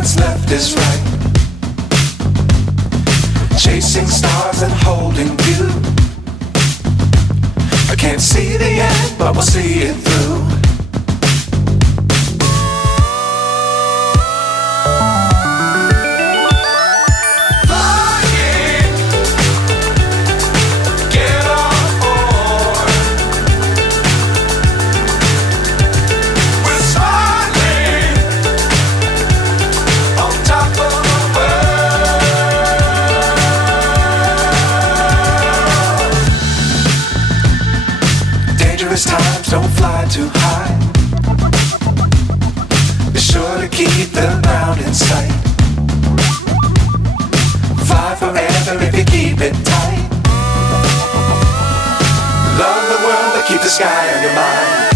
what's left is right. Chasing stars and holding you. I can't see the end, but we'll see it through. Times don't fly too high. Be sure to keep the ground in sight. Fly forever if you keep it tight. Love the world but keep the sky on your mind.